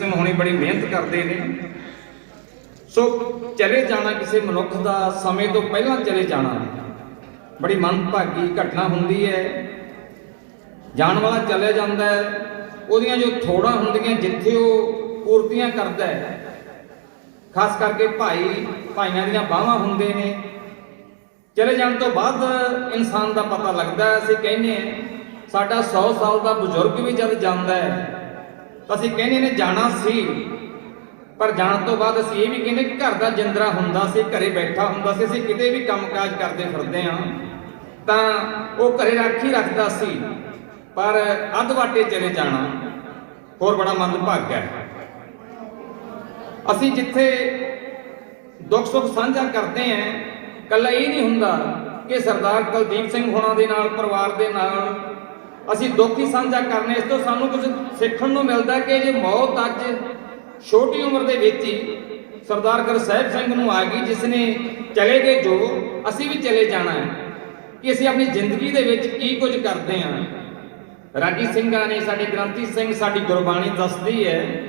ਸਿੰਘ ਹੋਣੀ ਬੜੀ ਮਿਹਨਤ ਕਰਦੇ ਨੇ। ਸੋ ਚਲੇ ਜਾਣਾ ਕਿਸੇ ਮਨੁੱਖ ਦਾ ਸਮੇਂ ਤੋਂ ਪਹਿਲਾਂ ਚਲੇ ਜਾਣਾ। ਬੜੀ ਮਨਭਾਗੀ ਘਟਨਾ ਹੁੰਦੀ ਹੈ। ਜਾਣ ਵਾਲਾ ਚਲੇ ਜਾਂਦਾ ਹੈ। ਉਹਦੀਆਂ ਜੋ ਥੋੜਾਂ ਹੁੰਦੀਆਂ, ਜਿੱਥੇ ਉਹ ਪੂਰਤੀਆਂ ਕਰਦਾ ਹੈ। ਖਾਸ ਕਰਕੇ ਭਾਈ, ਭਾਈਆਂ ਦੀਆਂ ਬਾਹਾਂ ਹੁੰਦੇ ਨੇ। ਚਲੇ ਜਾਣ ਤੋਂ ਬਾਅਦ ਇਨਸਾਨ ਦਾ ਪਤਾ ਲੱਗਦਾ ਹੈ। ਅਸੀਂ ਕਹਿੰਦੇ ਹਾਂ, ਸਾਡਾ 100 ਸਾਲ ਦਾ ਬਜ਼ੁਰਗ ਵੀ ਜਦ ਜਾਂਦਾ ਹੈ ਅਸੀਂ ਕਹਿੰਦੇ ਨੇ ਜਾਣਾ ਸੀ। ਪਰ ਜਾਣ ਤੋਂ ਬਾਅਦ ਅਸੀਂ ਇਹ ਵੀ ਕਹਿੰਦੇ ਕਿ ਘਰ ਦਾ ਜਿੰਦਰਾ ਹੁੰਦਾ ਸੀ, ਘਰੇ ਬੈਠਾ ਹੁੰਦਾ ਸੀ, ਅਸੀਂ ਕਿਤੇ ਵੀ ਕੰਮਕਾਜ ਕਰਦੇ ਫਿਰਦੇ ਹਾਂ। ਤਾਂ ਉਹ ਘਰੇ ਰਾਖੀ ਰੱਖਦਾ ਸੀ, ਪਰ ਅੱਧ ਵਾਟੇ ਚਲੇ ਜਾਣਾ। ਹੋਰ ਬੜਾ ਮੰਦਭਾਗਾ ਹੈ। ਅਸੀਂ ਜਿੱਥੇ ਦੁੱਖ ਸੁੱਖ ਸਾਂਝਾ ਕਰਦੇ ਆਂ ਕੱਲਾ ਇਹ ਨਹੀਂ ਹੁੰਦਾ ਕਿ ਸਰਦਾਰ ਕੁਲਦੀਪ ਸਿੰਘ ਹੋਣਾ ਦੇ ਨਾਲ, ਪਰਿਵਾਰ ਦੇ ਨਾਲ ਅਸੀਂ ਦੁੱਖ ਹੀ ਸਾਂਝਾ ਕਰਨੇ ਇਸ ਤੋਂ ਸਾਨੂੰ ਕੁਝ ਸਿੱਖਣ ਨੂੰ ਮਿਲਦਾ ਕਿ ਜੇ ਮੌਤ ਅੱਜ ਛੋਟੀ ਉਮਰ ਦੇ ਵਿੱਚ ਹੀ ਸਰਦਾਰ ਗੁਰ ਸਾਹਿਬ ਸਿੰਘ ਨੂੰ ਆ ਗਈ, ਜਿਸ ਨੇ ਚਲੇ ਗਏ ਜੋ, ਅਸੀਂ ਵੀ ਚਲੇ ਜਾਣਾ ਹੈ। ਕਿ ਅਸੀਂ ਆਪਣੀ ਜ਼ਿੰਦਗੀ ਦੇ ਵਿੱਚ ਕੀ ਕੁਝ ਕਰਦੇ ਹਾਂ। ਰਾਗੀ ਸਿੰਘਾਂ ਨੇ ਸਾਡੇ ਗ੍ਰੰਥੀ ਸਿੰਘ ਸਾਡੀ ਗੁਰਬਾਣੀ ਦੱਸਦੀ ਹੈ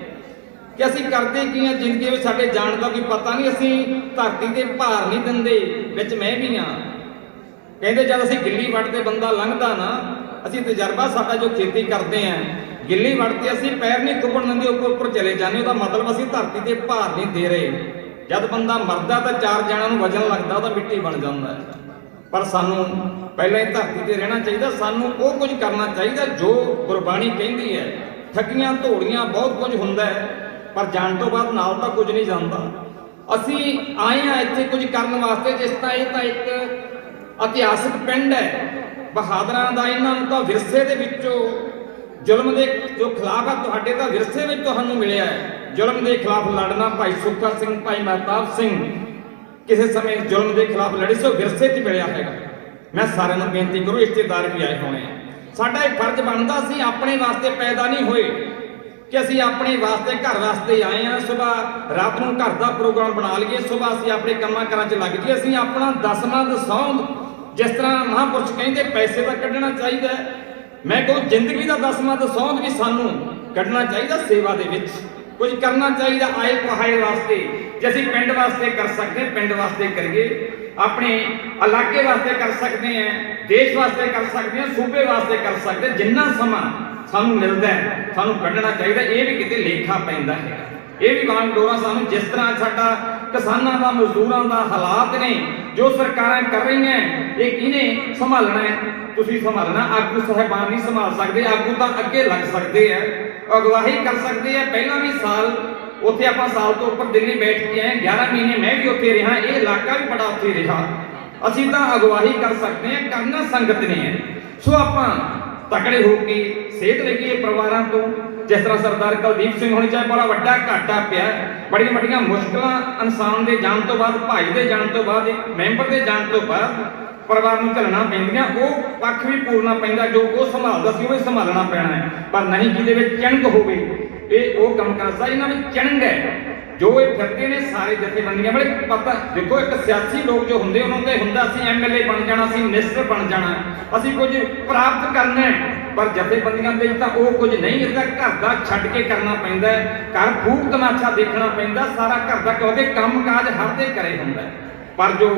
ਕਿ ਅਸੀਂ ਕਰਦੇ ਕੀ ਆ ਜ਼ਿੰਦਗੀ ਵਿੱਚ ਸਾਡੇ ਜਾਣ ਦਾ ਕੋਈ ਪਤਾ ਨਹੀਂ, ਅਸੀਂ ਧਰਤੀ ਤੇ ਭਾਰ ਨਹੀਂ ਦਿੰਦੇ, ਵਿੱਚ ਮੈਂ ਵੀ ਆ ਕਹਿੰਦੇ ਜਦ ਅਸੀਂ ਗਿੱਲੀ ਵੱਟਦੇ ਬੰਦਾ ਲੰਘਦਾ ਨਾ ਅਸੀਂ ਤਜਰਬਾ ਸਾਡਾ ਜੋ ਖੇਤੀ ਕਰਦੇ ਆ ਗਿੱਲੀ ਵੱਟ ਤੇ ਅਸੀਂ, ਪੈਰ ਨਹੀਂ ਥੁੱਕਣ ਦਿੰਦੇ, ਉੱਪਰ ਉੱਪਰ ਚਲੇ ਜਾਂਦੇ ਉਹਦਾ ਮਤਲਬ ਅਸੀਂ ਧਰਤੀ ਤੇ ਭਾਰ ਨਹੀਂ ਦੇ ਰਹੇ। ਜਦ ਬੰਦਾ ਮਰਦਾ ਤਾਂ ਚਾਰ ਜਣਾਂ ਨੂੰ ਵਜਨ ਲੱਗਦਾ ਤਾਂ ਮਿੱਟੀ ਬਣ ਜਾਂਦਾ ਪਰ ਸਾਨੂੰ ਪਹਿਲਾਂ ਹੀ ਧਰਤੀ ਤੇ ਰਹਿਣਾ ਚਾਹੀਦਾ, ਸਾਨੂੰ ਉਹ ਕੁਝ ਕਰਨਾ ਚਾਹੀਦਾ ਜੋ ਗੁਰਬਾਣੀ ਕਹਿੰਦੀ ਹੈ। ਠੱਗੀਆਂ, ਧੋੜੀਆਂ, ਬਹੁਤ ਕੁਝ ਹੁੰਦਾ ਹੈ, ਪਰ ਜਾਣ ਤੋਂ ਬਾਅਦ ਨਾਲ ਤਾਂ ਕੁਝ ਨਹੀਂ ਜਾਂਦਾ। ਅਸੀਂ ਆਏ ਆ ਇੱਥੇ ਕੁਝ ਕਰਨ ਵਾਸਤੇ, ਜਿਸ ਤਰ੍ਹਾਂ ਇਹ ਤਾਂ ਇੱਕ ਇਤਿਹਾਸਕ ਪਿੰਡ ਹੈ। ਬਹਾਦਰਾਂ ਦਾ ਇਹਨਾਂ ਨੂੰ ਤਾਂ ਵਿਰਸੇ ਦੇ ਵਿੱਚੋਂ ਜ਼ੁਲਮ ਦੇ ਜੋ ਖਿਲਾਫ ਆ ਤੁਹਾਡੇ ਤਾਂ ਵਿਰਸੇ ਵਿੱਚ ਤੁਹਾਨੂੰ ਮਿਲਿਆ ਹੈ। ਜ਼ੁਲਮ ਦੇ ਖਿਲਾਫ ਲੜਨਾ ਭਾਈ ਸੁੱਖਾ ਸਿੰਘ, ਭਾਈ ਮਹਿਤਾਬ ਸਿੰਘ ਕਿਸੇ ਸਮੇਂ ਜ਼ੁਲਮ ਦੇ ਖਿਲਾਫ ਲੜੇ ਸੋ ਵਿਰਸੇ 'ਚ ਮਿਲਿਆ ਹੈਗਾ। ਮੈਂ ਸਾਰਿਆਂ ਨੂੰ ਬੇਨਤੀ ਕਰੂੰ ਰਿਸ਼ਤੇਦਾਰ ਵੀ ਆਏ ਹੋਣੇ ਸਾਡਾ ਇਹ ਫਰਜ਼ ਬਣਦਾ ਸੀ, ਆਪਣੇ ਵਾਸਤੇ ਪੈਦਾ ਨਹੀਂ ਹੋਏ ਕਿ ਅਸੀਂ ਆਪਣੇ ਵਾਸਤੇ, ਘਰ ਵਾਸਤੇ ਆਏ ਆ ਸਵੇਰ ਰਾਤ ਨੂੰ ਘਰ ਦਾ ਪ੍ਰੋਗਰਾਮ ਬਣਾ ਲਈਏ ਸਵੇਰ ਅਸੀਂ ਆਪਣੇ ਕੰਮਾਂ ਕਾਰਾਂ 'ਚ ਲੱਗ ਜਾਈਏ। ਅਸੀਂ ਆਪਣਾ ਦਸਵਾਂ ਦਸੌਂਦ ਜਿਸ ਤਰ੍ਹਾਂ ਮਹਾਂਪੁਰਸ਼ ਕਹਿੰਦੇ ਪੈਸੇ ਦਾ ਕੱਢਣਾ ਚਾਹੀਦਾ ਹੈ। ਮੈਂ ਕਹੂੰ ਜ਼ਿੰਦਗੀ ਦਾ ਦਸਵਾਂ ਦਸੌਂਦ ਵੀ ਸਾਨੂੰ ਕੱਢਣਾ ਚਾਹੀਦਾ ਸੇਵਾ ਦੇ ਵਿੱਚ। ਕੁਝ ਕਰਨਾ ਚਾਹੀਦਾ ਆਏ ਪਹਾਏ ਵਾਸਤੇ ਜੇ ਅਸੀਂ ਪਿੰਡ ਵਾਸਤੇ ਕਰ ਸਕਦੇ ਹਾਂ, ਪਿੰਡ ਵਾਸਤੇ ਕਰੀਏ। ਆਪਣੇ ਇਲਾਕੇ ਵਾਸਤੇ ਕਰ ਸਕਦੇ ਹਾਂ ਦੇਸ਼ ਵਾਸਤੇ ਕਰ ਸਕਦੇ ਹਾਂ ਸੂਬੇ ਵਾਸਤੇ ਕਰ ਸਕਦੇ ਜਿੰਨਾ ਸਮਾਂ ਸਾਨੂੰ ਮਿਲਦਾ ਹੈ ਸਾਨੂੰ ਕੱਢਣਾ ਚਾਹੀਦਾ ਇਹ ਵੀ ਕਿਤੇ ਲੇਖਾ ਪੈਂਦਾ ਹੈ। ਇਹ ਵੀ ਵਾਂਗ ਡੋਰਾ ਸਾਨੂੰ ਜਿਸ ਤਰ੍ਹਾਂ ਸਾਡਾ ਕਿਸਾਨਾਂ ਦਾ ਮਜ਼ਦੂਰਾਂ ਦਾ ਹਾਲਾਤ ਨੇ ਜੋ ਸਰਕਾਰਾਂ ਕਰ ਰਹੀਆਂ ਇਹ ਕਿਹਨੇ ਸੰਭਾਲਣਾ ਹੈ? ਤੁਸੀਂ ਸੰਭਾਲਣਾ, ਆਗੂ ਸਹਿਬਾਨ ਨਹੀਂ ਸੰਭਾਲ ਸਕਦੇ, ਆਗੂ ਤਾਂ ਅੱਗੇ ਲੱਗ ਸਕਦੇ ਆ ਅਗਵਾਹੀ ਕਰ ਸਕਦੇ ਆ ਪਹਿਲਾਂ ਵੀ ਸਾਲ, ਉੱਥੇ ਆਪਾਂ ਸਾਲ ਤੋਂ ਉੱਪਰ ਦਿੱਲੀ ਬੈਠ ਕੇ ਆਏ 11 ਮਹੀਨੇ ਮੈਂ ਵੀ ਉੱਥੇ ਰਿਹਾ, ਇਹ ਇਲਾਕਾ ਵੀ ਬੜਾ ਉੱਥੇ ਰਿਹਾ। ਅਸੀਂ ਤਾਂ ਅਗਵਾਹੀ ਕਰ ਸਕਦੇ ਆ ਕਰਨਾ ਸੰਗਤ ਨੇ ਹੈ। ਸੋ ਆਪਾਂ ਤਕੜੇ ਹੋ ਕੇ ਸੇਧ ਲਈਏ ਪਰਿਵਾਰਾਂ ਤੋਂ? ਜਿਸ ਤਰ੍ਹਾਂ ਸਰਦਾਰ ਕੁਲਦੀਪ ਸਿੰਘ ਹੋਣੀ ਚਾਹੇ ਬੜਾ ਵੱਡਾ ਘਾਟਾ ਪਿਆ ਬੜੀਆਂ ਵੱਡੀਆਂ ਮੁਸ਼ਕਲਾਂ ਇਨਸਾਨ ਦੇ ਜਾਣ ਤੋਂ ਬਾਅਦ, ਭਾਈ ਦੇ ਜਾਣ ਤੋਂ ਬਾਅਦ, ਇੱਕ ਮੈਂਬਰ ਦੇ ਜਾਣ ਤੋਂ ਬਾਅਦ ਪਰਿਵਾਰ ਨੂੰ ਝੱਲਣਾ ਪੈਂਦੀਆਂ, ਉਹ ਪੱਖ ਵੀ ਪੂਰਨਾ ਪੈਂਦਾ, ਜੋ ਉਹ ਸੰਭਾਲਦਾ ਸੀ, ਉਹ ਵੀ ਸੰਭਾਲਣਾ ਪੈਣਾ ਹੈ। ਪਰ ਨਹੀਂ ਜਿਹਦੇ ਵਿੱਚ ਚਿੰਗ ਹੋਵੇ, ਇਹ ਉਹ ਕੰਮ ਕਰਦਾ ਇਹਨਾਂ ਵਿੱਚ ਚਿੰਗ ਹੈ। ਜੋ ਇਹ ਫਿਰਦੇ ਨੇ ਸਾਰੇ ਜਥੇਬੰਦੀਆਂ ਵਾਲੇ, ਪਤਾ, ਦੇਖੋ ਇੱਕ ਸਿਆਸੀ ਲੋਕ ਜੋ ਹੁੰਦੇ, ਉਹਨਾਂ ਦੇ ਹੁੰਦਾ ਸੀ ਐਮਐਲਏ ਬਣ ਜਾਣਾ ਸੀ ਮਿਨਿਸਟਰ ਬਣ ਜਾਣਾ, ਅਸੀਂ ਕੁਝ ਪ੍ਰਾਪਤ ਕਰਨਾ ਹੈ, ਪਰ ਜਥੇਬੰਦੀਆਂ ਦੇ ਤਾਂ ਉਹ ਕੁਝ ਨਹੀਂ ਇਹਦਾ ਘਰ ਦਾ ਛੱਡ ਕੇ ਕਰਨਾ ਪੈਂਦਾ ਹੈ, ਘਰ ਫੂਕ ਤਮਾਸ਼ਾ ਦੇਖਣਾ ਪੈਂਦਾ, ਸਾਰਾ ਘਰ ਦਾ ਕਿਉਂਕਿ ਕੰਮਕਾਜ ਹਰ ਦੇ ਘਰੇ ਹੁੰਦਾ ਹੈ। ਪਰ ਜੋ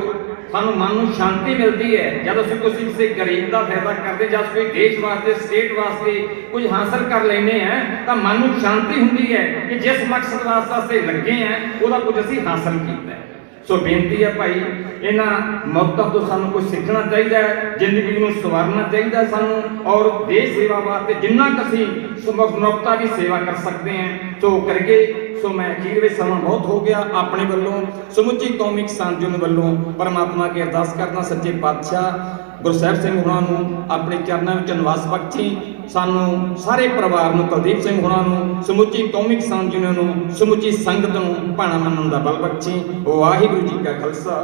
ਸਾਨੂੰ ਮਨ ਨੂੰ ਸ਼ਾਂਤੀ ਮਿਲਦੀ ਹੈ, ਜਦ ਅਸੀਂ ਕਿਸੇ ਕਿਸੇ ਗਰੀਬ ਦਾ ਫਾਇਦਾ ਕਰਦੇ, ਜਾਂ ਕੋਈ ਦੇਸ਼ ਵਾਸਤੇ, ਸਟੇਟ ਵਾਸਤੇ ਕੁਝ ਹਾਸਲ ਕਰ ਲੈਨੇ ਆ ਤਾਂ ਮਨ ਨੂੰ ਸ਼ਾਂਤੀ ਹੁੰਦੀ ਹੈ ਕਿ ਜਿਸ ਮਕਸਦ ਵਾਸਤੇ ਅਸੀਂ ਲੱਗੇ ਆ ਉਹਦਾ ਕੁਝ ਅਸੀਂ ਹਾਸਲ ਕੀਤਾ ਸੋ ਬੇਨਤੀ ਹੈ ਭਾਈ, ਇਹਨਾਂ ਮੌਤਾਂ ਤੋਂ ਸਾਨੂੰ ਕੁਝ ਸਿੱਖਣਾ ਚਾਹੀਦਾ ਹੈ ਜ਼ਿੰਦਗੀ ਨੂੰ ਸਵਾਰਨਾ ਚਾਹੀਦਾ ਸਾਨੂੰ, ਔਰ ਦੇਸ਼ ਸੇਵਾ ਵਾਸਤੇ ਜਿੰਨਾ ਕੁ ਅਸੀਂ ਮਨੁੱਖਤਾ ਦੀ ਸੇਵਾ ਕਰ ਸਕਦੇ ਹਾਂ, ਸੋ ਕਰਕੇ, ਸੋ ਮੈਂ ਅਖੀਰ ਵਿੱਚ ਸਮਾਂ ਬਹੁਤ ਹੋ ਗਿਆ ਆਪਣੇ ਵੱਲੋਂ, ਸਮੁੱਚੀ ਕੌਮੀ ਕਿਸਾਨ ਯੂਨੀਅਨ ਵੱਲੋਂ, ਪਰਮਾਤਮਾ ਅੱਗੇ ਅਰਦਾਸ ਕਰਦਾ ਸੱਚੇ ਪਾਤਸ਼ਾਹ ਗੁਰੂ ਸਾਹਿਬ ਸਿੰਘ ਹੋਰਾਂ ਨੂੰ ਆਪਣੇ ਚਰਨਾਂ ਵਿੱਚ ਨਿਵਾਸ ਬਖਸ਼ੀ ਸਾਨੂੰ ਸਾਰੇ ਪਰਿਵਾਰ ਨੂੰ, ਕੁਲਦੀਪ ਸਿੰਘ ਹੋਰਾਂ ਨੂੰ, ਸਮੁੱਚੀ ਕੌਮੀ ਕਿਸਾਨ ਯੂਨੀਅਨ ਨੂੰ, ਸਮੁੱਚੀ ਸੰਗਤ ਨੂੰ ਭਾਣਾ ਮੰਨਣ ਦਾ ਬਲ ਬਖਸ਼ੀ। ਵਾਹਿਗੁਰੂ ਜੀ ਕਾ ਖਾਲਸਾ,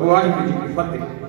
ਵਾਹਿਗੁਰੂ ਜੀ ਕੀ ਫਤਿਹ।